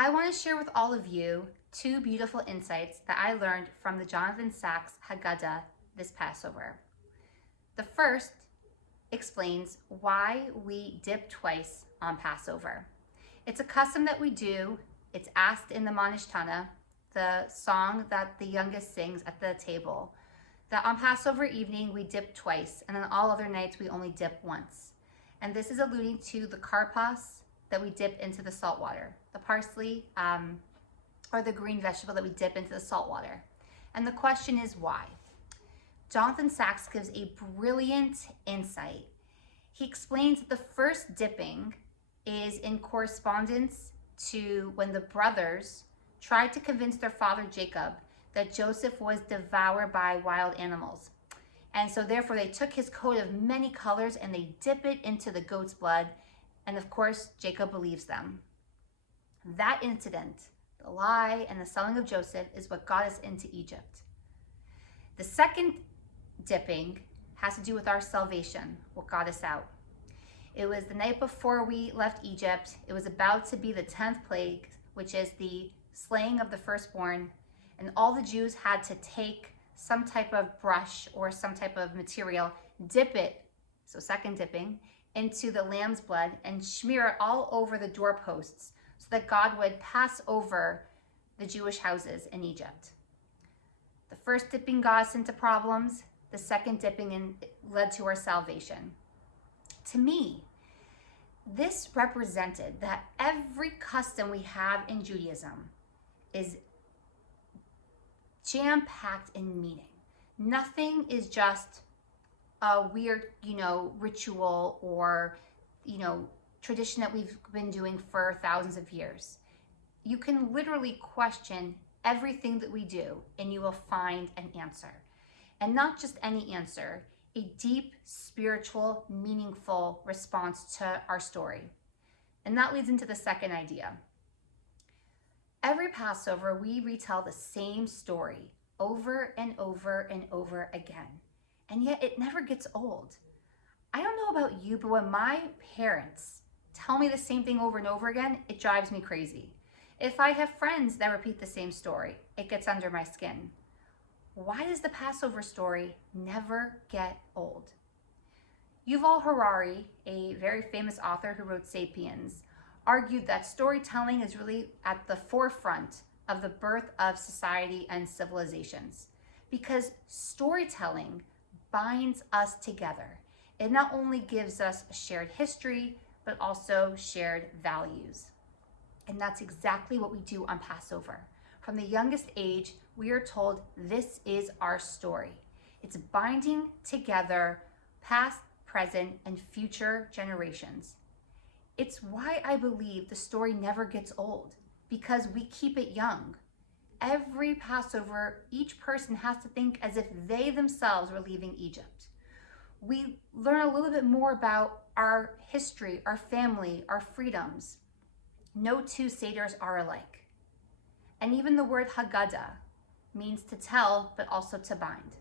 I want to share with all of you two beautiful insights that I learned from the Jonathan Sacks Haggadah this Passover. The first explains why we dip twice on Passover. It's a custom that we do. It's asked in the Manishtana, the song that the youngest sings at the table, that on Passover evening we dip twice, and on all other nights we only dip once. And this is alluding to the karpas that we dip into the salt water, the parsley or the green vegetable that we dip into the salt water. And the question is why? Jonathan Sacks gives a brilliant insight. He explains that the first dipping is in correspondence to when the brothers tried to convince their father Jacob that Joseph was devoured by wild animals. And so therefore they took his coat of many colors and they dip it into the goat's blood. And of course, Jacob believes them. That incident, the lie and the selling of Joseph, is what got us into Egypt. The second dipping has to do with our salvation, what got us out. It was the night before we left Egypt. It was about to be the 10th plague, which is the slaying of the firstborn. And all the Jews had to take some type of brush or some type of material, dip it, so second dipping, into the lamb's blood and smear it all over the doorposts so that God would pass over the Jewish houses in Egypt. The first dipping got us into problems. The second dipping led to our salvation. To me, this represented that every custom we have in Judaism is jam-packed in meaning. Nothing is just a weird, ritual or, tradition that we've been doing for thousands of years. You can literally question everything that we do and you will find an answer. And not just any answer, a deep, spiritual, meaningful response to our story. And that leads into the second idea. Every Passover, we retell the same story over and over and over again. And yet it never gets old. I don't know about you, but when my parents tell me the same thing over and over again, it drives me crazy. If I have friends that repeat the same story, it gets under my skin. Why does the Passover story never get old? Yuval Harari, a very famous author who wrote *Sapiens*, argued that storytelling is really at the forefront of the birth of society and civilizations, because storytelling binds us together. It not only gives us a shared history, but also shared values. And that's exactly what we do on Passover. From the youngest age, we are told this is our story. It's binding together past, present, and future generations. It's why I believe the story never gets old, because we keep it young. Every Passover, each person has to think as if they themselves were leaving Egypt. We learn a little bit more about our history, our family, our freedoms. No two Seders are alike. And even the word Haggadah means to tell, but also to bind.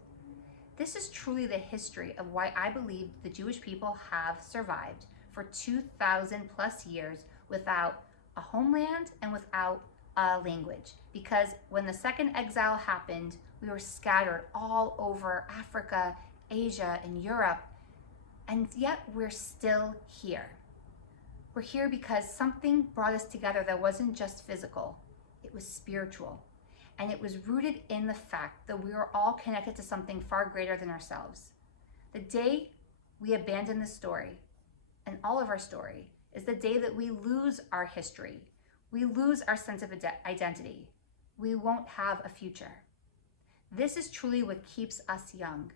This is truly the history of why I believe the Jewish people have survived for 2,000 plus years without a homeland and without a language. Because when the second exile happened, we were scattered all over Africa, Asia, and Europe, and yet we're still here. We're here because something brought us together that wasn't just physical, it was spiritual. And it was rooted in the fact that we were all connected to something far greater than ourselves. The day we abandon the story, and all of our story, is the day that we lose our history. We lose our sense of identity. We won't have a future. This is truly what keeps us young.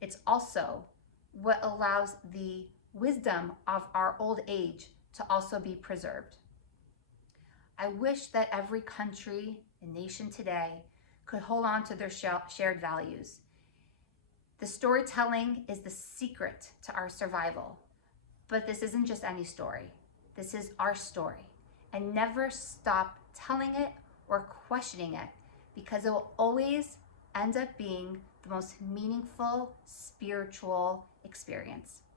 It's also what allows the wisdom of our old age to also be preserved. I wish that every country and nation today could hold on to their shared values. The storytelling is the secret to our survival. But this isn't just any story. This is our story. And never stop telling it or questioning it, because it will always end up being the most meaningful spiritual experience.